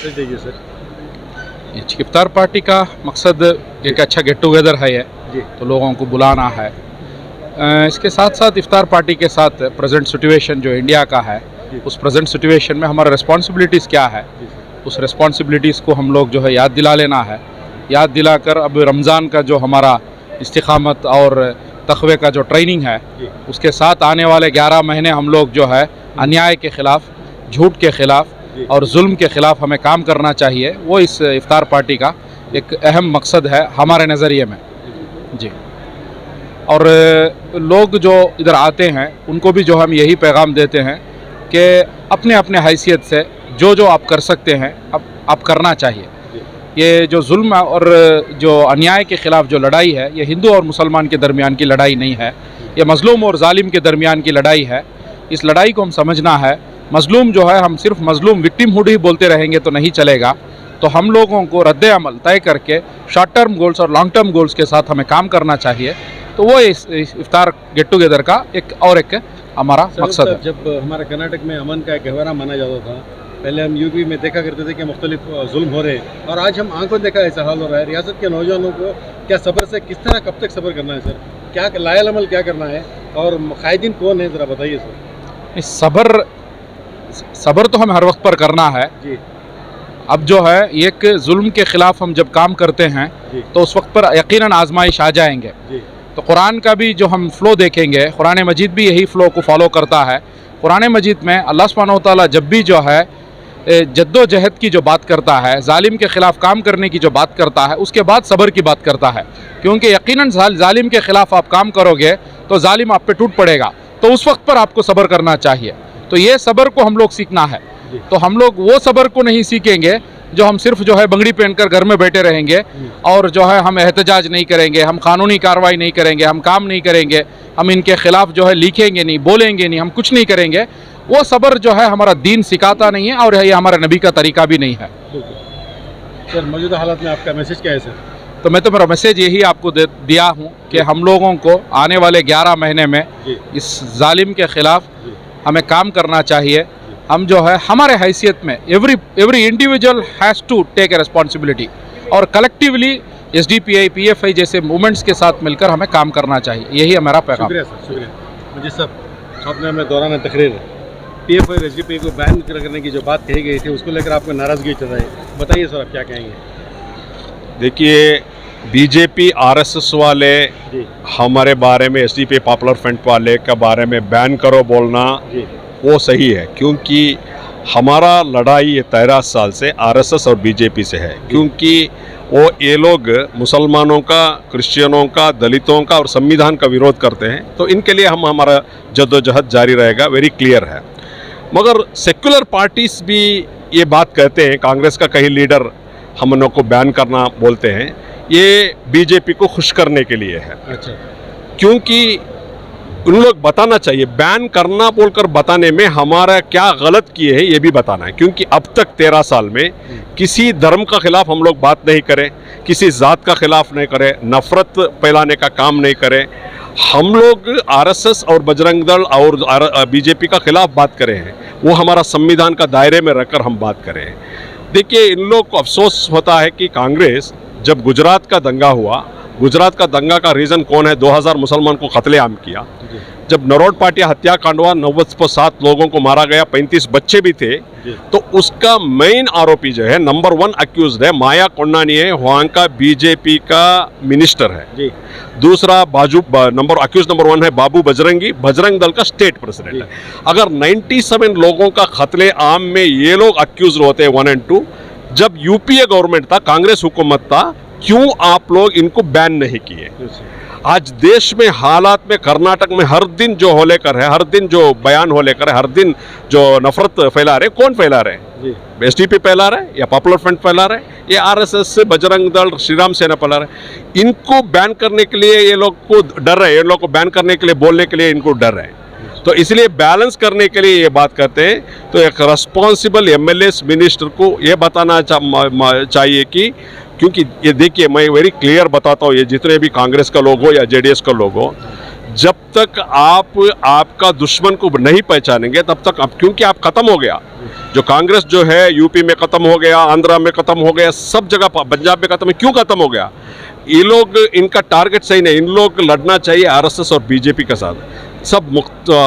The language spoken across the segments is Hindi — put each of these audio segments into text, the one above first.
मैसेज दीजिए सर। ये इफ्तार पार्टी का मकसद एक अच्छा गेट टुगेदर है ये, जी तो लोगों को बुलाना है। इसके साथ साथ इफ्तार पार्टी के साथ प्रेजेंट सिचुएशन जो इंडिया का है, उस प्रेजेंट सिचुएशन में हमारा रिस्पॉन्सिबिलिटीज़ क्या है, जी सर। उस रिस्पॉन्सिबिलिटीज़ को हम लोग जो है याद दिला लेना है। याद दिलाकर अब रमज़ान का जो हमारा इस्तिक़ामत और तक़वे का जो ट्रेनिंग है, जी उसके साथ आने वाले 11 महीने हम लोग जो है अन्याय के ख़िलाफ़, झूठ के ख़िलाफ़ जी और जुल्म के ख़िलाफ़ हमें काम करना चाहिए। वो इस इफ्तार पार्टी का एक अहम मकसद है हमारे नज़रिए में जी। और लोग जो इधर आते हैं उनको भी जो हम यही पैगाम देते हैं कि अपने अपने हैसियत से जो आप कर सकते हैं आप करना चाहिए। ये जो जुल्म और जो अन्याय के ख़िलाफ़ जो लड़ाई है, ये हिंदू और मुसलमान के दरमियान की लड़ाई नहीं है, ये मज़लूम और जालिम के दरमियान की लड़ाई है। इस लड़ाई को हम समझना है। मज़लूम जो है, हम सिर्फ मज़लूम विक्टिमहुड ही बोलते रहेंगे तो नहीं चलेगा। तो हम लोगों को रद्द अमल तय करके शॉर्ट टर्म गोल्स और लॉन्ग टर्म गोल्स के साथ हमें काम करना चाहिए। तो वो इस इफ्तार गेट टुगेदर का एक हमारा मकसद है। जब हमारा कर्नाटक में अमन का एक गहवारा माना जाता था, पहले हम यूपी में देखा करते थे कि मुख्तलिफ जुल्म हो रहे हैं, और आज हम आंखों देखा ऐसा हाल हो रहा है। रियासत के नौजवानों को क्या सब्र से, किस तरह, कब तक सब्र करना है सर? क्या लायल अमल क्या करना है, और कायदीन कौन है, ज़रा बताइए सर। सब्र तो हमें हर वक्त पर करना है जी। अब जो है एक जुल्म के ख़िलाफ़ हम जब काम करते हैं तो उस वक्त पर यकीनन आजमाइश आ जाएंगे जी। तो कुरान का भी जो हम फ़्लो देखेंगे, कुरान मजीद भी यही फ़्लो को फॉलो करता है। कुरान मजीद में अल्लाह सुब्हानहू व तआला जब भी जो है जद्दोजहद की जो बात करता है, जालिम के ख़िलाफ़ काम करने की जो बात करता है, उसके बाद सब्र की बात करता है। क्योंकि यकीनन जालिम के ख़िलाफ़ आप काम करोगे तो जालिम आप पे टूट पड़ेगा, तो उस वक्त पर आपको सब्र करना चाहिए। तो ये सब्र को हम लोग सीखना है। तो हम लोग वो सब्र को नहीं सीखेंगे जो हम सिर्फ जो है बंगड़ी पहनकर घर में बैठे रहेंगे और जो है हम एहतजाज नहीं करेंगे, हम कानूनी कार्रवाई नहीं करेंगे, हम काम नहीं करेंगे, हम इनके ख़िलाफ़ जो है लिखेंगे नहीं, बोलेंगे नहीं, हम कुछ नहीं करेंगे। वो सब्र जो है हमारा दीन सिखाता नहीं है और ये हमारे नबी का तरीका भी नहीं है। सर, मौजूदा हालत में आपका मैसेज क्या है सर? तो मैं तो मेरा मैसेज यही आपको दिया हूँ कि हम लोगों को आने वाले 11 महीने में इस जालिम के ख़िलाफ़ हमें काम करना चाहिए। हम जो है हमारे हैसियत में every individual has to take a responsibility, और कलेक्टिवली SDPI PFI जैसे मूवमेंट्स के साथ मिलकर हमें काम करना चाहिए। यही है मेरा पैगाम। शुक्रिया सर, शुक्रिया। मुझे सब आपने हमें दौरान तकरीर PFI और SDPI को बैन करने की जो बात कही गई थी, उसको लेकर आपको नाराज़गी चल रही है, बताइए सर आप क्या कहेंगे? देखिए, BJP RSS वाले हमारे बारे में, SDPI पॉपुलर फ्रंट वाले के बारे में बैन करो बोलना वो सही है, क्योंकि हमारा लड़ाई ये 13 साल से RSS और BJP से है। क्योंकि ये लोग मुसलमानों का, क्रिश्चियनों का, दलितों का और संविधान का विरोध करते हैं। तो इनके लिए हमारा जद्दोजहद जारी रहेगा, वेरी क्लियर है। मगर सेक्युलर पार्टीज भी ये बात कहते हैं, कांग्रेस का कई लीडर हम लोग को बैन करना बोलते हैं, ये BJP को खुश करने के लिए है। अच्छा। क्योंकि उन लोग बताना चाहिए, बैन करना बोलकर बताने में हमारा क्या गलत किए हैं ये भी बताना है। क्योंकि अब तक 13 साल में किसी धर्म का खिलाफ हम लोग बात नहीं करें, किसी ज़ात का खिलाफ नहीं करें, नफ़रत फैलाने का काम नहीं करें। हम लोग RSS और बजरंग दल और BJP का खिलाफ बात करें हैं, वो हमारा संविधान का दायरे में रखकर हम बात करें हैं। देखिए, इन लोग को अफसोस होता है कि कांग्रेस, जब गुजरात का दंगा हुआ, गुजरात का दंगा का रीज़न कौन है? 2000 मुसलमान को कत्लेआम किया। जब नरोट पाटिया हत्याकांड हुआ, 97 लोगों को मारा गया, 35 बच्चे भी थे, तो उसका मेन आरोपी जो है, नंबर 1 अक्यूज्ड है माया कोंडानी है, वहाँ का BJP का मिनिस्टर है। दूसरा अक्यूज नंबर 1 है बाबू बजरंगी, बजरंग दल का स्टेट प्रेसिडेंट है। अगर 97 लोगों का कत्लेआम में ये लोग अक्यूज होते हैं 1 और 2, जब UPA गवर्नमेंट था, कांग्रेस हुकूमत था, क्यों आप लोग इनको बैन नहीं किए? आज देश में हालात में, कर्नाटक में हर दिन जो हो लेकर है, हर दिन जो बयान हो लेकर है, हर दिन जो नफरत फैला रहे, कौन फैला रहे हैं? SDP फैला रहे हैं या पॉपुलर फ्रंट फैला रहे हैं? ये RSS से बजरंग दल, श्री राम सेना फैला रहे हैं। इनको बैन करने के लिए ये लोग को डर है, ये लोग को बैन करने के लिए, बोलने के लिए इनको डर है। तो इसलिए बैलेंस करने के लिए ये बात करते हैं। तो एक रिस्पॉन्सिबल MLAs मिनिस्टर को ये बताना चाहिए कि, क्योंकि ये देखिए, मैं वेरी क्लियर बताता हूँ, ये जितने भी कांग्रेस का लोग हो या JDS का लोग हो, जब तक आप आपका दुश्मन को नहीं पहचानेंगे तब तक क्योंकि आप ख़त्म हो गया। जो कांग्रेस जो है यूपी में ख़त्म हो गया, आंध्रा में ख़त्म हो गया, सब जगह पंजाब में ख़त्म है। क्यों ख़त्म हो गया? ये लोग, इनका टारगेट सही नहीं। इन लोग लड़ना चाहिए आरएसएस और बीजेपी के साथ, सब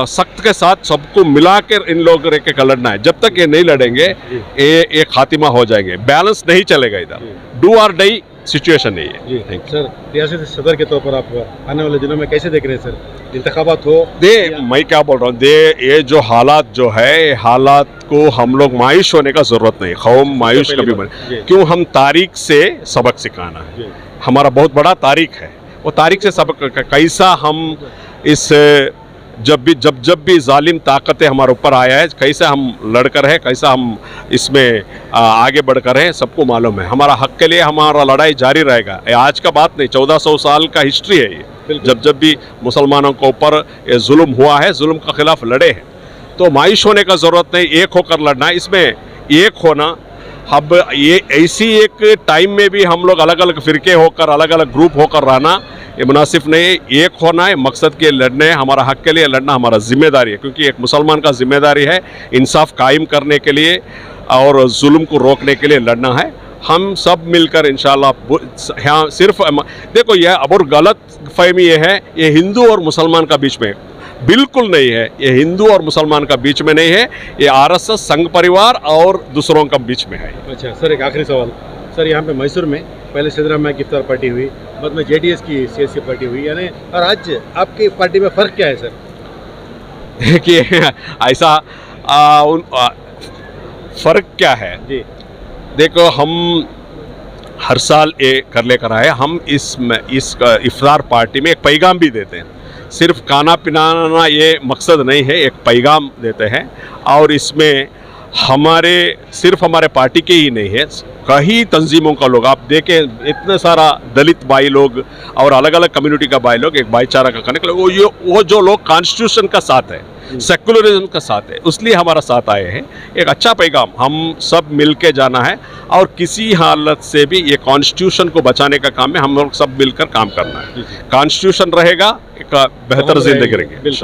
सख्त के साथ सबको मिला कर इन लोग के लड़ना है। जब तक ये नहीं लड़ेंगे ये खातिमा हो जाएंगे, बैलेंस नहीं चलेगा इधर, डू और डाई सिचुएशन नहीं है। जी सर, रियासत सदर के तौर पर आप आने वाले दिनों में कैसे देख रहे हैं सर? इंतखाबात हो मैं क्या बोल रहा हूँ, ये जो हालात जो है, हालात को हम लोग मायूस होने का ज़रूरत नहीं, कौम मायूस कभी बने। क्यों? हम तारीख से सबक सिखाना है, हमारा बहुत बड़ा तारीख है, वो तारीख से सबक कैसा हम इस जब भी जालिम ताकतें हमारे ऊपर आया है, कैसे हम लड़कर है, कैसा हम इसमें आगे बढ़कर है, सबको मालूम है। हमारा हक के लिए हमारा लड़ाई जारी रहेगा। ये आज का बात नहीं, 1400 साल का हिस्ट्री है ये। जब भी मुसलमानों के ऊपर ये जुल्म हुआ है, जुल्म के खिलाफ लड़े हैं। तो मायूस होने का ज़रूरत नहीं, एक होकर लड़ना है। इसमें एक होना, अब ये ऐसी एक टाइम में भी हम लोग अलग अलग फ़िरके होकर, अलग अलग ग्रुप होकर रहना ये मुनासिब नहीं है। एक होना है, मकसद के लड़ने, हमारा हक के लिए लड़ना हमारा जिम्मेदारी है। क्योंकि एक मुसलमान का जिम्मेदारी है इंसाफ कायम करने के लिए और जुल्म को रोकने के लिए लड़ना है। हम सब मिलकर इंशाल्लाह, हाँ सिर्फ देखो यह अब और गलत फहमी ये है, ये हिंदू और मुसलमान का बीच में बिल्कुल नहीं है। ये हिंदू और मुसलमान का बीच में नहीं है, ये आरएसएस संघ परिवार और दूसरों का बीच में है। अच्छा सर, एक आखिरी सवाल सर, यहाँ पे मैसूर में पहले सिद्धरामैया की इफ्तार पार्टी हुई, बाद में जेडीएस की सियासी पार्टी हुई, यानी और आज आपकी पार्टी में फ़र्क क्या है सर? कि ऐसा फ़र्क क्या है जी, देखो हम हर साल ये कर लेकर आए, हम इस इफ्तार पार्टी में एक पैगाम भी देते हैं। सिर्फ खाना पिलाना ये मकसद नहीं है, एक पैगाम देते हैं। और इसमें सिर्फ हमारे पार्टी के ही नहीं है, कई तंजीमों का लोग, आप देखें इतने सारा दलित भाई लोग और अलग अलग कम्युनिटी का भाई लोग एक भाईचारा का करने के लिए, वो जो लोग कॉन्स्टिट्यूशन का साथ है, सेकुलरिज्म का साथ है, इसलिए हमारा साथ आए हैं। एक अच्छा पैगाम, हम सब मिल के जाना है और किसी हालत से भी ये कॉन्स्टिट्यूशन को बचाने का काम में हम लोग सब मिलकर काम करना है। कॉन्स्टिट्यूशन रहेगा, एक बेहतर जिंदगी रहेगी।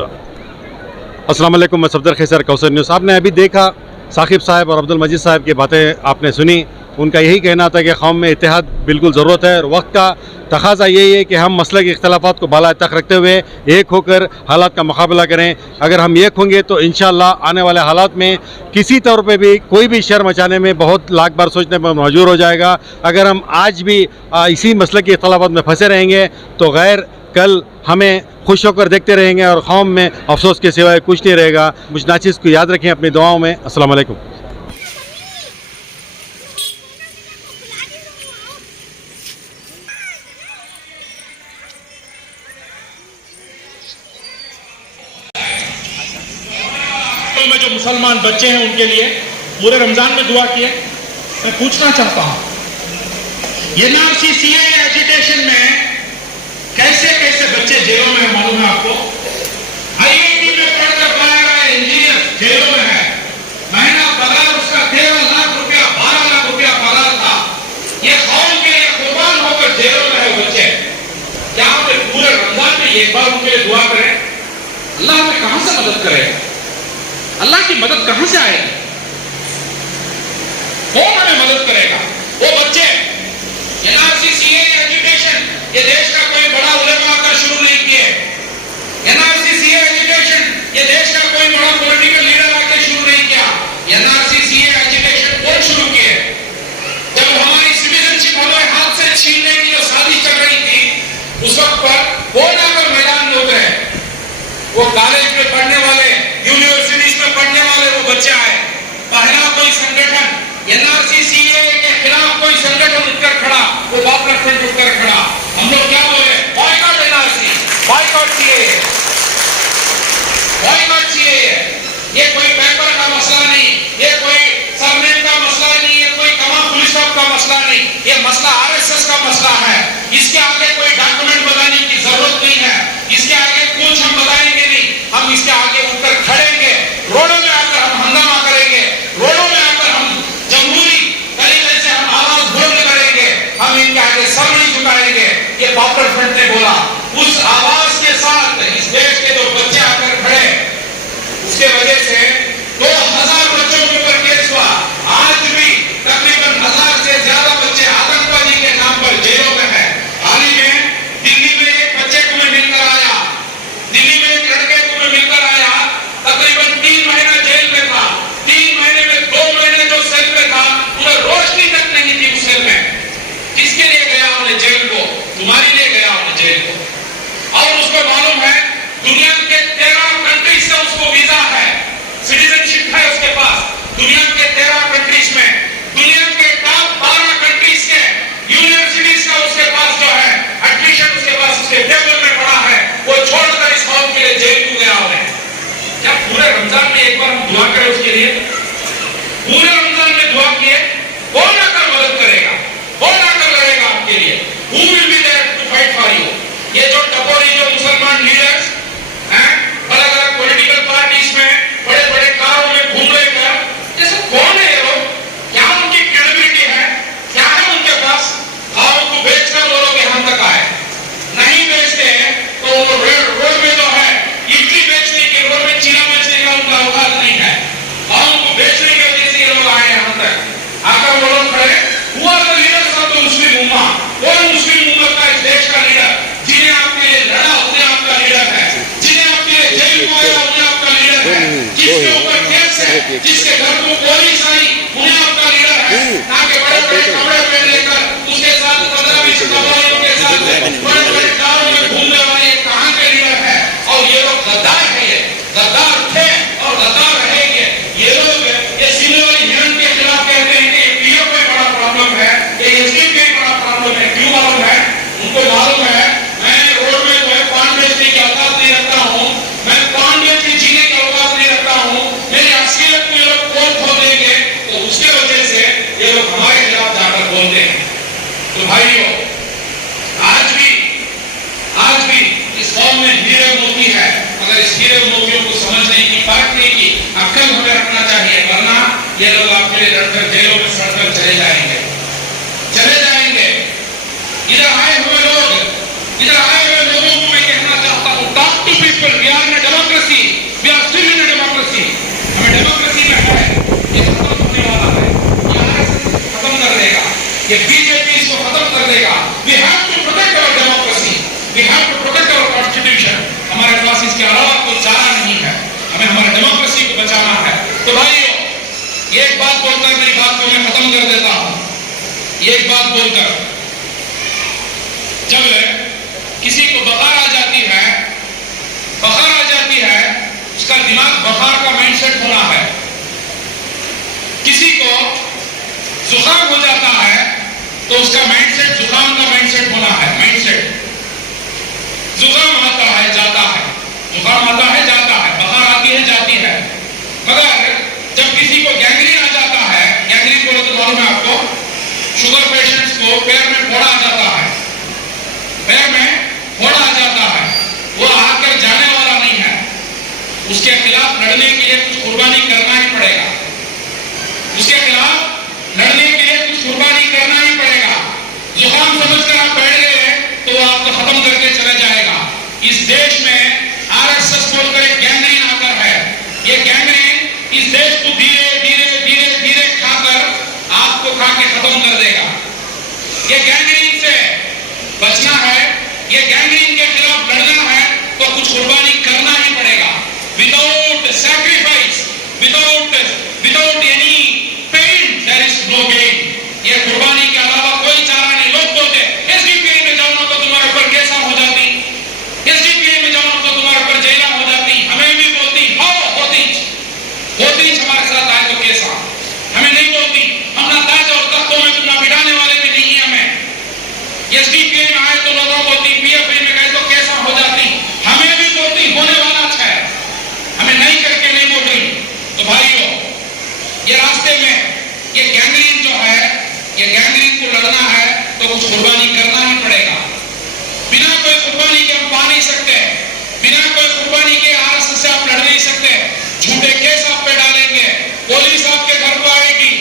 अस्सलाम वालेकुम, मैं सफदर खैसर, कौसर न्यूज़। आपने अभी देखा साकिब साहब और अब्दुल मजीद साहब की बातें आपने सुनी। उनका यही कहना था कि कौम में इत्तेहाद बिल्कुल ज़रूरत है और वक्त का तकाज़ा यही है कि हम मसले के इख्तलाफात को बाला तक रखते हुए एक होकर हालात का मुकाबला करें। अगर हम एक होंगे तो इंशाअल्लाह आने वाले हालात में किसी तौर पे भी कोई भी शर मचाने में बहुत लाख बार सोचने पर मजबूर हो जाएगा। अगर हम आज भी इसी मसले के इख्तलाफात में फंसे रहेंगे तो गैर कल हमें खुश होकर देखते रहेंगे और कौम में अफसोस के सिवाय कुछ नहीं रहेगा। मुझ नाचीज़ को याद रखें अपनी दुआओं में। अस्सलाम वालेकुम। में जो मुसलमान बच्चे हैं उनके लिए पूरे रमजान में दुआ किए। मैं पूछना चाहता हूं, एनआरसी सीए एजुटेशन में कैसे कैसे बच्चे जेलों में है, मालूम है आपको? आईआईटी में पढ़कर पाएगा इंजीनियर जेलों में है, महीना पगार उसका 13 लाख रुपया 12 लाख रुपया पगार था। ये कौम के लिए कुर्बान होकर जेलों में है बच्चे। क्या आप पूरे रमजान में एक बार उनके लिए दुआ करें? अल्लाह हमें कहां से मदद करेगा? अल्लाह की मदद कहां से आएगी? कौन हमें मदद करेगा? वो बच्चे। एनआरसी सीए एजुकेशन ये देश का कोई बड़ा उलेमा आकर शुरू नहीं किए। एनआरसी सीए एजुकेशन ये देश का कोई बड़ा पॉलिटिकल लीडर आकर शुरू नहीं किया। एनआरसी सीए एजुकेशन कौन शुरू किए? जब हमारी सिटीजनशिप हमारे हाथ से छीनने की जो साजिश चल रही थी, उस वक्त पर कौन आकर मैदान में उतरे? वो कॉलेज में पढ़ने वाले, यूनिवर्सिटीज में पढ़ने वाले वो बच्चे आए। पहला कोई संगठन एनआरसी सीए के खिलाफ कोई संगठन उठकर खड़ा, वो पॉपुलर फ्रंट उठकर खड़ा। हम लोग क्या बोले? Boycott NRC, boycott CA, boycott CA. ये कोई पेपर का मसला नहीं, ये कोई सरनेम का मसला नहीं, ये कोई कमा पुलिस का मसला नहीं, ये मसला आरएसएस का मसला है। इसके आगे कोई डॉक्यूमेंट बताने की जरूरत नहीं है, इसके आगे कुछ हम बताएंगे नहीं। हम इसके आगे उठकर खड़ेंगे, रोडों में आकर हम हंगामा करेंगे, रोडों में आकर हम जमहूरी तरीके से हम आवाज बुलंद करेंगे, हम इनके आगे सर नहीं झुकाएंगे। ये पॉपुलर फ्रंट ने बोला। उस आवाज के साथ इस देश के जो बच्चे आकर खड़े, उसके वजह से 2000 बच्चों के ऊपर केस रमजान में एक बार हम दुआ करें उसके लिए। पूरे रमजान में दुआ किए, कौन आकर मदद करेगा, कौन आकर लड़ेगा आपके लिए? Who will be there to fight for you? ये जो टपोरी जो मुसलमान लीडर्स हैं, अलग अलग पॉलिटिकल पार्टीज में बड़े बड़े कारों में घूम रहे कर, ये सब कौन है ये लोग? क्या उनकी क्रेडिबिलिटी है? क्या है उनके पास? हाँ, उनको बेचकर वो लोग यहाँ तक आए। नहीं बेचते हैं तो वो रोड में जो है इडली बेचने के, रोड में चीना बेचने का उनका औकात नहीं है, और उनको बेचने के वजह से ये लोग आए यहाँ तक। आकर वो लोग खड़े हुआ तो लीडर सब तो मुस्लिम उम्मा, कौन मुस्लिम उम्मत का इस देश का लीडर? जिन्हें आपके लिए लड़ा उन्हें आपका लीडर है, जिन्हें आपके लिए जेल में आया उन्हें आपका लीडर है, जिसके ऊपर केस है, जिसके घर को पुलिस आई उन्हें आपका लीडर है। ना कि बड़े बड़े कपड़े पहन लेकर उसके साथ 15-20 कबाड़ियों के साथ बड़े बड़े कारों में घूमने वाले कहाँ के लीडर है? और ये लोग गद्दार है, ये गद्दार थे और गद्दार रहेंगे। ये लोग ये सिने वाली हिरन के खिलाफ कहते हैं कि पीओ में बड़ा प्रॉब्लम है, ये एसडीपी में बड़ा प्रॉब्लम है। क्यों मालूम है? उनको मालूम है मैं रोड में जो है पान बेचने की औकात नहीं रखता हूँ, मैं पान बेच के जीने की औकात नहीं रखता हूँ, मेरी असलियत को ये लोग खोल खो देंगे, तो उसके वजह से ये लोग हमारे खिलाफ जाकर बोलते हैं। तो भाइयों, आज भी इस कौम में हीरे मोती है, मगर इस हीरे मोतियों को समझने की, परखने की अक्ल हमें रखना चाहिए, वरना ये लोग आपके लिए लड़कर जेलों में सड़कर चले जाएंगे। इधर आए हुए लोगों को मैं कहना चाहता हूँ, talk to people, we are in a democracy, we are still in a democracy. हमें डेमोक्रेसी में है, ये खत्म होने वाला है, ये आरएसएस खत्म कर देगा, ये बीजेपी इसको खत्म कर देगा। We have to protect our democracy, we have to protect our constitution. हमारे पास इसके अलावा कोई चारा नहीं है, हमें हमारे डेमोक्रेसी को बचाना है। तो भाइयों, एक बात बोलकर मेरी बात को मैं खत्म कर देता हूँ। एक बात बोलकर, जब किसी को बुखार आ जाती है, उसका दिमाग बुखार का माइंडसेट होना है। किसी को जुकाम हो जाता है तो उसका माइंडसेट जुकाम का माइंडसेट होना है। जुकाम आता है जाता है, बुखार आती है जाती है। मगर जब किसी को गैंग्रीन आ जाता है, गैंग्रीन बोलो तो मालूम है आपको, शुगर पेशेंट्स को पैर में फोड़ा आ जाता है, वो आकर जाने वाला नहीं है, उसके खिलाफ लड़ने के लिए कुछ कुर्बानी करना ही पड़ेगा, जुकाम समझकर आप बैठ गए तो वो आपको खत्म करके चला जाएगा। इस देश में आरएसएस बोलकर एक गैंग्रीन आकर है, ये गैंग्रीन इस देश को धीरे धीरे खाकर आपको खा के खत्म कर देगा। ये गैंग्रीन से बचना है, ये गैंग्रीन के खिलाफ लड़ना है तो कुछ कुर्बानी करना ही पड़ेगा। Without sacrifice, without any pain there is no gain. ये कुर्बानी के अलावा कोई चारा नहीं। लोग बोलते एसडीपीआई में जाओ ना तो तुम्हारे ऊपर केस हो जाती, एसडीपीआई में जाओ ना तो तुम्हारे ऊपर जेल हो जाती। हमें भी बोलती होती हमारे साथ आए तो केस, हमें नहीं बोलती हम ना ताज और तख्तों में तुम ना बिठाने वाले भी नहीं है। हमें एसडीपीआई में आए तो लोगों बोलती, पीएफआई में गए तो केस हो जाती। हमें भी बोलती होने वाला है, हमें नहीं करके नहीं बोल रही। तो भाइयों, ये रास्ते में ये गैंग्रीन जो है, ये गैंग्रीन को लड़ना है तो कुछ कुर्बानी करना ही पड़ेगा। बिना कोई कुर्बानी के हम पा नहीं सकते, बिना कोई कुर्बानी के आरएसएस से आप लड़ नहीं सकते। झूठे केस आप पे डालेंगे, पुलिस आपके घर को आएगी,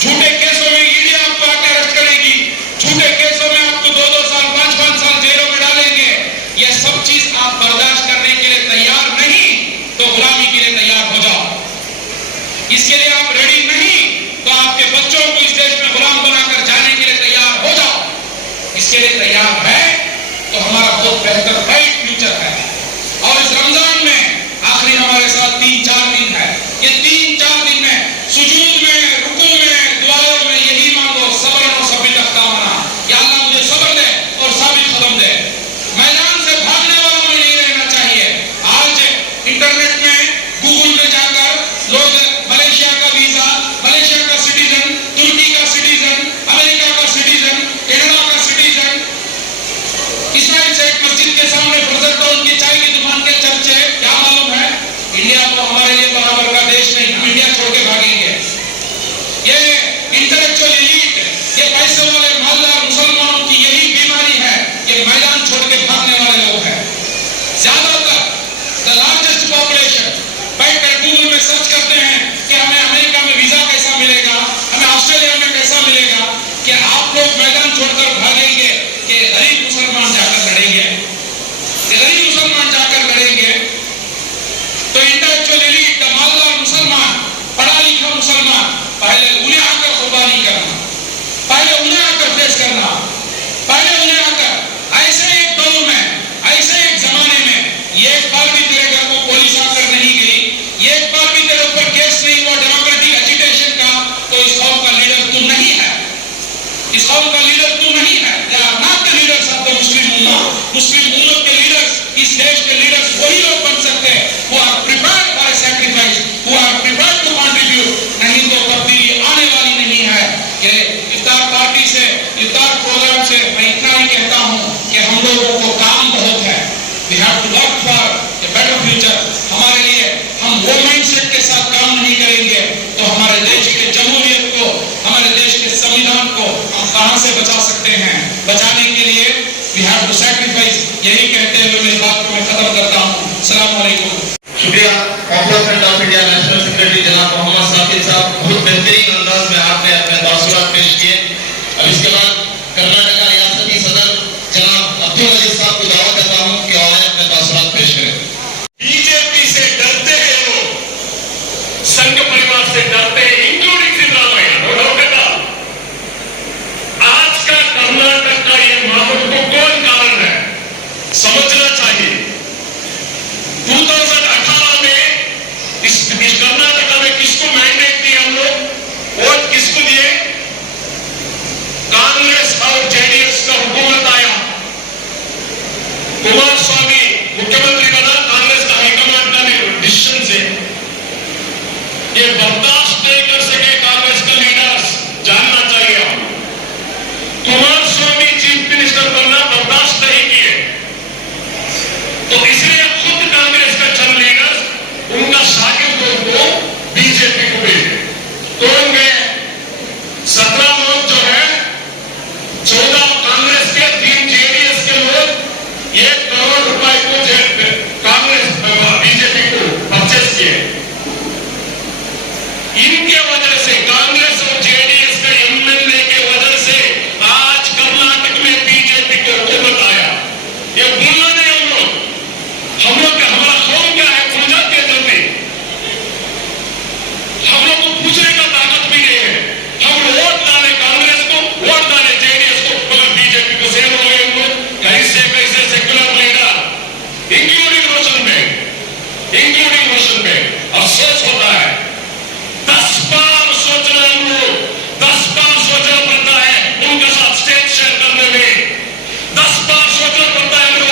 झूठे केसों में ईडी आपको आकर अरेस्ट करेगी, झूठे केसों में आपको 2-2 साल 5-5 साल जेलों में डालेंगे। ये सब चीज आप बर्दाश्त करने के लिए तैयार नहीं तो गुलामी के लिए तैयार हो जाओ। इसके लिए आप रेडी नहीं तो आपके बच्चों को इस देश में गुलाम बनाकर जाने के लिए तैयार हो जाओ। इसके लिए तैयार है तो हमारा बहुत बेहतर ब्राइट फ्यूचर है। और इस रमजान में आखिरी हमारे साथ 3-4 दिन है। ये 3-4 दिन में सुजूद में, रुकू में, दुआओं में यही मांगो, सब्र और सबिल अख्तामना, या अल्लाह मुझे सब्र दे और साबित कदम दे। मैदान से भागने वाला मुझे नहीं रहना चाहिए। आज इंटरनेट में गूगल में जाकर लोग मलेशिया का वीजा, मलेशिया का सिटीजन, तुर्की का सिटीजन, अमेरिका का सिटीजन, कनाडा का सिटीजन, इसराइल से एक मस्जिद के सामने प्रोजेक्ट और उनकी चाय की दुकान के चर्चे, क्या मालूम है? इंडिया तो हमारे लिए पहले उन्हें आकर कुर्बानी करना, पहले उन्हें आकर पेश करना, पहले उन्हें आकर ऐसे एक दौर में, ऐसे एक जमाने में, एक बार भी तेरे घर को पुलिस आकर नहीं गई, एक बार भी तेरे ऊपर केस नहीं हुआ डेमोक्रेटिक एजिटेशन का, तो इस कौम का लीडर तू नहीं है, इस कौम का लीडर तू नहीं है। They are not the leaders of the Muslim Ummah. मुस्लिम उम्मत के लीडर्स, इस देश के लीडर्स वही लोग बन सकते हैं who are prepared for a sacrifice, who are prepared to contribute। नहीं तो तब्दीली आने वाली नहीं है। कि इफ्तार पार्टी से, इफ्तार प्रोग्राम से मैं इतना ही कहता हूँ कि हम लोगों को काम बहुत है। We have to work for a better future। हमारे लिए हम वो माइंडसेट के साथ काम नहीं करेंगे तो हमारे देश के जमहूरियत को, हमारे देश के संविधान को हम कहां से बचा सकते हैं। बचाने के लिए we have to sacrifice। यही कहते हुए मेरी बात को मैं खत्म करता हूँ। अस्सलाम वालेकुम। शुक्रिया popular front of India national secretary जनाब मोहम्मद साकिब साहब, बहुत बेहतरीन अंदाज में आपने अपने तासुरात पेश किए। अब इसके बाद कर्नाटक रियासती सदर जनाब अब्दुल अजीज साहब को दावत देता हूँ कि आए अपने तासुरात पेश करें। बीजेपी से डरते हैं लोग, संघ परिवार से डरते हैं, इंक्लूडिंग सिद्धरामैया। आज का कर्नाटक का ये माहौल को कौन कारण है समझना चाहिए। 2018 में इस कर्नाटक में किसको मैंडेट दिए हम लोग, वोट किसको दिए? कांग्रेस और जेडीएस का हुकूमत आया, कुमार स्वामी मुख्यमंत्री बना, कांग्रेस का हाईकमांड का डिसीजन से। ये बर्दाश्त नहीं कर सके कांग्रेस के लीडर्स, जानना चाहिए हम। कुमार स्वामी चीफ मिनिस्टर बनना बर्दाश्त नहीं किए, तो इसलिए खुद कांग्रेस का चंद लीडर्स उनका शागिर्दों को बीजेपी को भेजे। कौन गए? 17 लोग जो है, 14 कांग्रेस के, 3 जेडीएस के लोग 1 करोड़ रुपए को कांग्रेस बीजेपी को परचेस किए। इनके वजह से, कांग्रेस और जेडीएस के एमएलए के वजह से आज कर्नाटक में बीजेपी को हुकूमत आया। ये भूलना नहीं हम लोग का, हमारा कौम क्या है भूल जाते हैं जल्दी। हम लोग को पूछने का ताकत भी नहीं है। हम वोट डाले कांग्रेस को, वोट डाले जेडीएस को, मगर बीजेपी को सेम हो गए हम लोग। कैसे सेक्युलर लीडर इंक्लूडिंग रोशन बेग अफसोस होता है। 10 बार सोचना, हम लोग 10 बार सोचना पड़ता है उनके साथ स्टेज शेयर करने में। 10 बार सोचना पड़ता है लोगों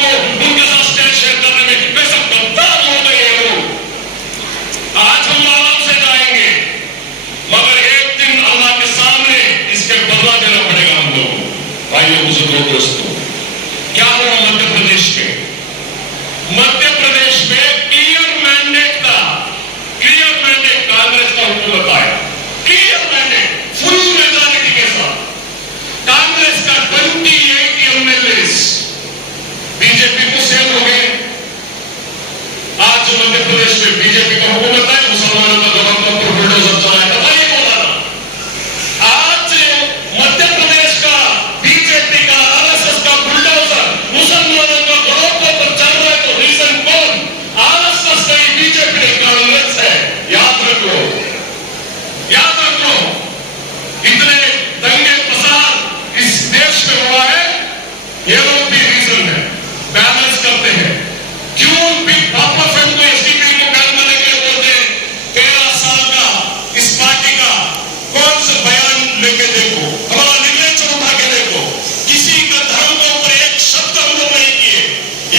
को उनके साथ स्टेज शेयर करने में। वैसा गद्दार हो गए हैं लोग। आज हम आराम से जाएंगे, मगर एक दिन अल्लाह के सामने इसके बदला देना पड़ेगा हम लोग। भाइयों बुजुर्गों दोस्तों, क्या हुआ मध्य प्रदेश में? मध्य प्रदेश में क्लियर मैंडेट कांग्रेस का हुकूमत आया। क्लियर मैंडेट, फुल मेजॉरिटी के साथ कांग्रेस का 28 एमएलए बीजेपी को सेम हो गए। आज जो मध्य प्रदेश में बीजेपी का हुकूमत है, मुसलमानों का गवर्नमेंट पर बुलडोजर चलाया था, ये बोला ना। आज मध्य प्रदेश का बीजेपी का आरएसएस का बुलडोजर मुसलमानों का गवर्नमेंट पर चल रहा है, तो रीजन कौन? आरएसएस नहीं, बीजेपी नहीं, कांग्रेस है। याद रखो, याद रखो। इतने दंगे फसाद इस देश में हुआ है, ये लोग भी रीजन है, बैलेंस करते हैं। क्यों भी वापस हमको एसडीपी को बैन करने के लिए बोलते हैं? 13 साल का इस पार्टी का कौन सा बयान लेके देखो, हमारा लिटरेचर उठा के देखो। किसी का धर्म के ऊपर एक शब्द हम लोग नहीं किए,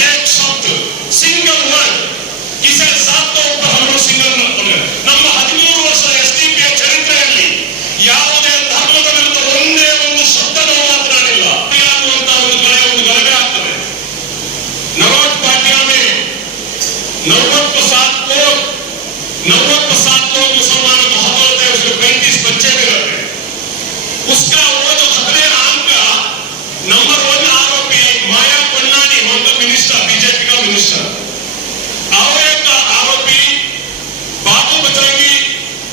एक शब्द, सिंगल वर्ड। किसी जात के ऊपर हम लोग सिंगल ನಮ್ಮ 13 ವರ್ಷ ಎಸ್ಡಿಪಿಯ ಚರಿತ್ರೆಯಲ್ಲಿ ಯಾವುದೇ ಧರ್ಮದ ವಿರುದ್ಧ ಒಂದೇ ಒಂದು ಶಬ್ದವನ್ನು ಮಾತನಾಡಿಲ್ಲ ಅನ್ನುವಂತ ಒಂದು ಗಲಭೆ ಆಗ್ತದೆ। नरोट पार्टियों में 90% लोग मुसलमानों को हक होते हैं, उसके 35 बच्चे भी रहते हैं। उसका वो जो खतरे आम का नंबर 1 आरोपी माया कोल्लानी, उनका मिनिस्टर, बीजेपी का मिनिस्टर, और एक आरोपी बाबू बजरंगी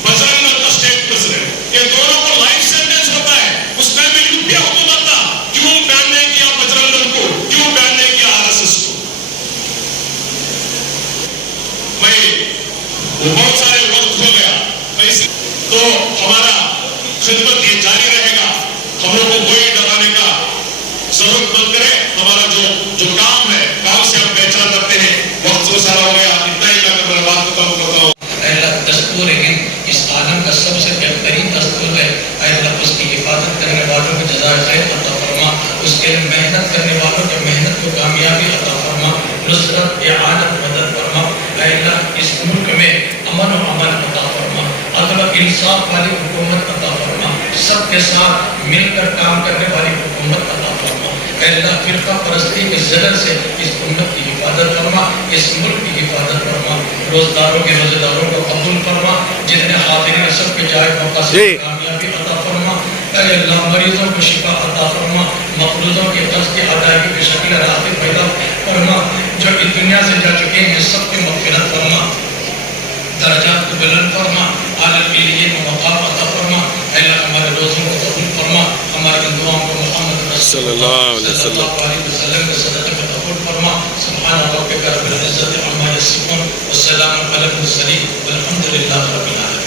का स्टेट प्रेसिडेंट, ये दोनों को लाइफ सेंटेंस होता है। उस टाइम में यूपीए हुकूमत था, क्यों बैन नहीं किया बजरंग दल को, क्यों बैन नहीं किया आरएसएस को? मैं बहुत सारे तो हमारा खिदमत ये जारी रहेगा। हम लोग को कोई डराने का जरूरत मत करे। हमारा जो काम है, काम से हम पहचान रखते हैं। वक्त जो सारा हो गया, इतना ही मैं मेरा बात खत्म करता हूँ। दस्तूर है इस आलम का सबसे बेहतरीन दस्तूर है। अल्लाह उसकी हिफाजत करने वालों को जज़ाए खैर अता फरमा, उसके लिए मेहनत करने वालों की मेहनत को कामयाबी अता फरमा, नुसरत इआनत मदद फरमा। अल्लाह इस मुल्क में अमन और अमन अता फरमा, अदल और इंसाफ वाली हुकूमत अता फरमा, सबके साथ मिलकर काम करने वाली हुकूमत अता फरमा। अल्लाह फिरका परस्ती के ज़हर से इस उम्मत की हिफाजत फरमा, इस मुल्क की हिफाजत फरमा, रोज़दारों के रोज़ेदारों को कबूल फरमा, जितने हाज़िरीन सब के जाए मौका से कामयाबी अता फरमा। अल्लाह मरीजों को शिफा अता फरमा, मक़रूज़ों के कर्ज़ की अदायगी की शक्ल राहत पैदा फरमा, जो इस दुनिया से जा चुके हैं सबकी मग़फ़िरत फरमा, दर्जात को बुलंद फरमा, आलम के लिए मक़ाम अता फरमा। अल्लाह हमारे रोज़ों को कबूल फरमा, हमारी दुआओं को मोहम्मद सल्लल्लाहु अलैहि वसल्लम के सदक़े में कबूल फरमा। सुब्हान रब्बिका रब्बिल इज़्ज़ति अम्मा यसिफून व सलामुन अलल मुरसलीन वल्हम्दुलिल्लाहि रब्बिल आलमीन।